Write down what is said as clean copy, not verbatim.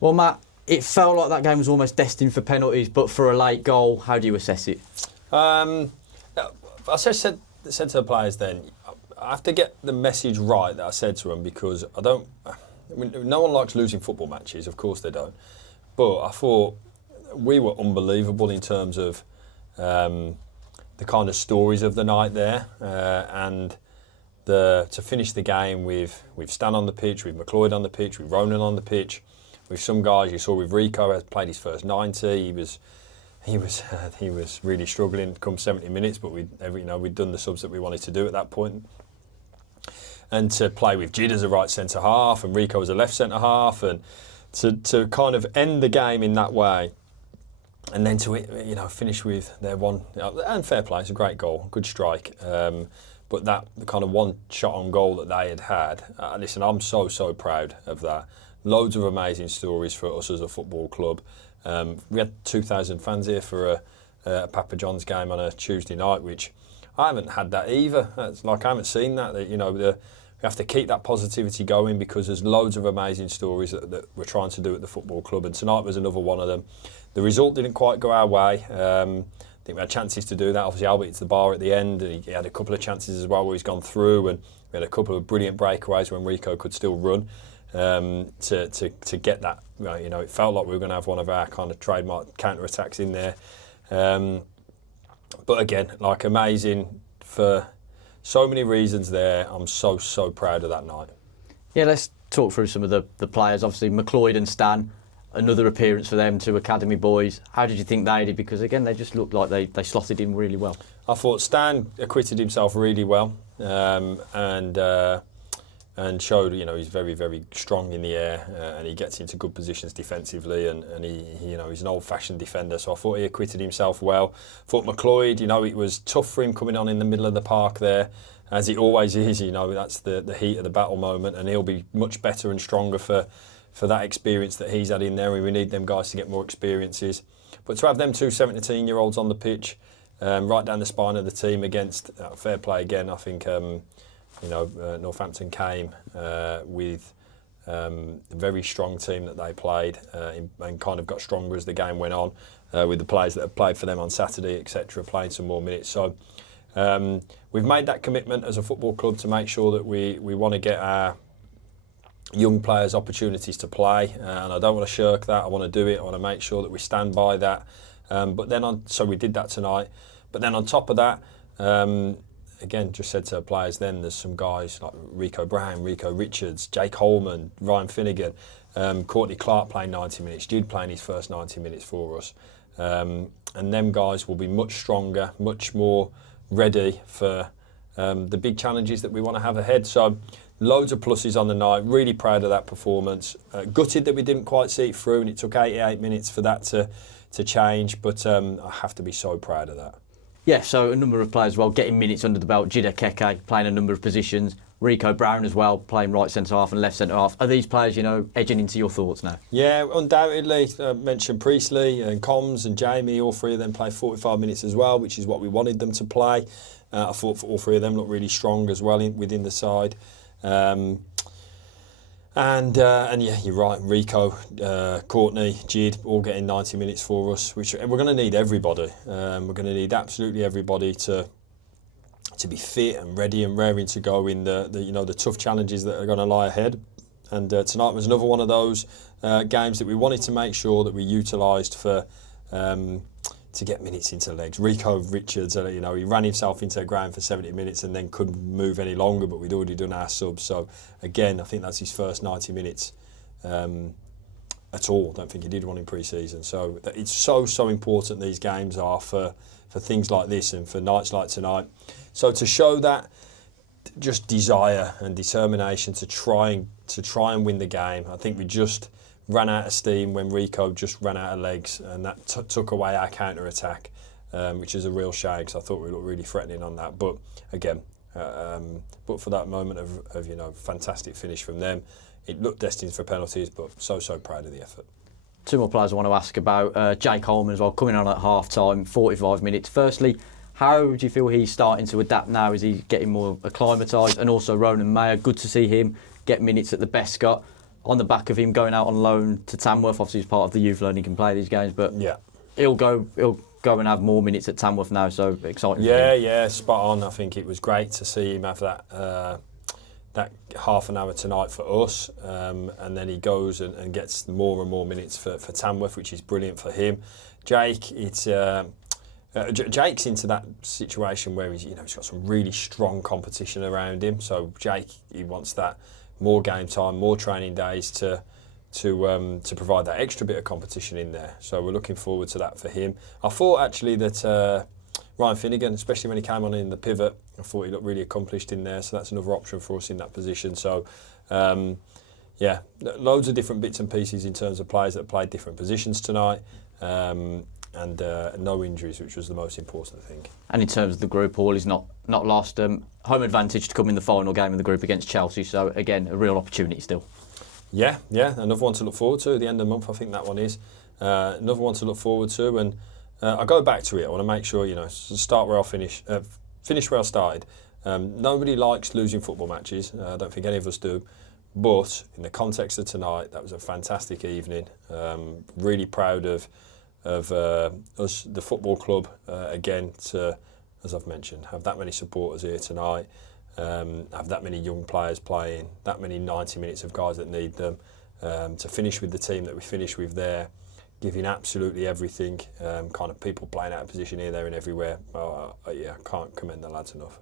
Well, Matt, it felt like that game was almost destined for penalties, but for a late goal, how do you assess it? I said to the players then, I have to get the message right that I said to them, because no one likes losing football matches, of course they don't. But I thought we were unbelievable in terms of the kind of stories of the night there, and to finish the game with Stan on the pitch, with McLeod on the pitch, with Ronan on the pitch, with some guys you saw with Rico has played his first 90. He was really struggling come 70 minutes, but we'd done the subs that we wanted to do at that point. And to play with Jid as a right centre half and Rico as a left centre half, and to kind of end the game in that way, and then to finish with their one, and fair play, it's a great goal, good strike. But that the kind of one shot on goal that they had. Listen, I'm so proud of that. Loads of amazing stories for us as a football club. We had 2,000 fans here for a Papa John's game on a Tuesday night, which I haven't had that either. It's like I haven't seen that. We have to keep that positivity going, because there's loads of amazing stories that we're trying to do at the football club, and tonight was another one of them. The result didn't quite go our way. I think we had chances to do that. Obviously, Albert hits the bar at the end, and he had a couple of chances as well where he's gone through, and we had a couple of brilliant breakaways when Rico could still run. To get that, it felt like we were going to have one of our kind of trademark counter-attacks in there. But again, amazing for so many reasons there. I'm so proud of that night. Yeah, let's talk through some of the players. Obviously, McLeod and Stan, another appearance for them, two academy boys. How did you think they did? Because again, they just looked like they slotted in really well. I thought Stan acquitted himself really well, and showed, he's very strong in the air, and he gets into good positions defensively, and he's an old-fashioned defender, so I thought he acquitted himself well. I thought McLeod, it was tough for him coming on in the middle of the park there, as it always is. That's the heat of the battle moment, and he'll be much better and stronger for that experience that he's had in there, and we need them guys to get more experiences. But to have them two 17-year-olds on the pitch, right down the spine of the team against fair play again, I think. Northampton came with a very strong team that they played, and kind of got stronger as the game went on, with the players that have played for them on Saturday, etc., playing some more minutes. So we've made that commitment as a football club to make sure that we want to get our young players opportunities to play, and I don't want to shirk that. I want to do it. I want to make sure that we stand by that. So we did that tonight. But then on top of that, again, just said to the players then, there's some guys like Rico Brown, Rico Richards, Jake Holman, Ryan Finnegan, Courtney Clark playing 90 minutes, Jude playing his first 90 minutes for us. And them guys will be much stronger, much more ready for the big challenges that we want to have ahead. So loads of pluses on the night, really proud of that performance. Gutted that we didn't quite see it through, and it took 88 minutes for that to change, but I have to be so proud of that. Yeah, so a number of players getting minutes under the belt. Jida Keke playing a number of positions. Rico Brown as well, playing right centre half and left centre half. Are these players, edging into your thoughts now? Yeah, undoubtedly. Mentioned Priestley and Combs and Jamie. All three of them play 45 minutes as well, which is what we wanted them to play. I thought all three of them looked really strong as well within the side. And yeah, you're right. Rico, Courtney, Jid, all getting 90 minutes for us, which we're going to need everybody. We're going to need absolutely everybody to be fit and ready and raring to go in the tough challenges that are going to lie ahead. And tonight was another one of those games that we wanted to make sure that we utilised for to get minutes into legs. Rico Richards, he ran himself into the ground for 70 minutes and then couldn't move any longer, but we'd already done our subs. So again, I think that's his first 90 minutes at all. I don't think he did one in pre-season. So it's so important these games are for things like this and for nights like tonight. So to show that just desire and determination to try and win the game, I think we just ran out of steam when Rico just ran out of legs, and that took away our counter-attack, which is a real shame because I thought we looked really threatening on that. But again, but for that moment of fantastic finish from them, it looked destined for penalties, but so proud of the effort. Two more players I want to ask about. Jake Holman as well, coming on at half-time, 45 minutes. Firstly, how do you feel he's starting to adapt now? Is he getting more acclimatised? And also Ronan Mayer, good to see him get minutes at the Bescott. on the back of him going out on loan to Tamworth. Obviously, he's part of the youth learning, can play these games, but Yeah. he'll go and have more minutes at Tamworth now. So exciting. Yeah, spot on. I think it was great to see him have that half an hour tonight for us, and then he goes and gets more and more minutes for Tamworth, which is brilliant for him. Jake, Jake's into that situation where he's got some really strong competition around him. So Jake, he wants that more game time, more training days to provide that extra bit of competition in there. So we're looking forward to that for him. I thought actually that Ryan Finnegan, especially when he came on in the pivot, I thought he looked really accomplished in there. So that's another option for us in that position. So loads of different bits and pieces in terms of players that played different positions tonight. And no injuries, which was the most important thing. And in terms of the group, Paul is not lost. Home advantage to come in the final game of the group against Chelsea. So again, a real opportunity still. Yeah, another one to look forward to at the end of the month. I think that one is another one to look forward to. And I go back to it. I want to make sure start where I finish where I started. Nobody likes losing football matches. I don't think any of us do. But in the context of tonight, that was a fantastic evening. Really proud of us, the football club, again, to, as I've mentioned, have that many supporters here tonight, have that many young players playing, that many 90 minutes of guys that need them, to finish with the team that we finished with there, giving absolutely everything, kind of people playing out of position here, there and everywhere. I can't commend the lads enough.